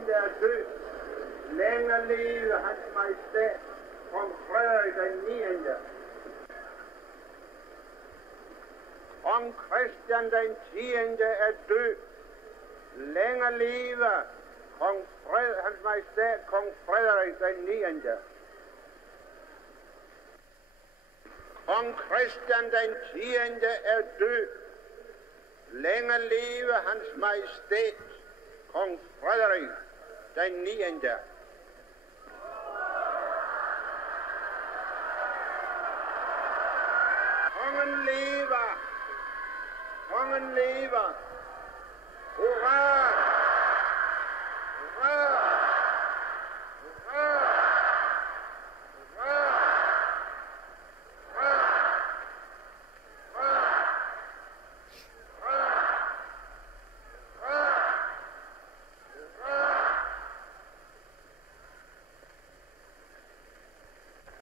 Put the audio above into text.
tiende er død. Længe leve hans majestæt, kong Frederik den 9. Kong Christian den 10. er død. Længe leve hans majestæt, kong Frederik den 9. Kong Christian den 10. er død. Længe leve hans majestæt, kong Frederik den 9. Kongen lever! Kongen lever!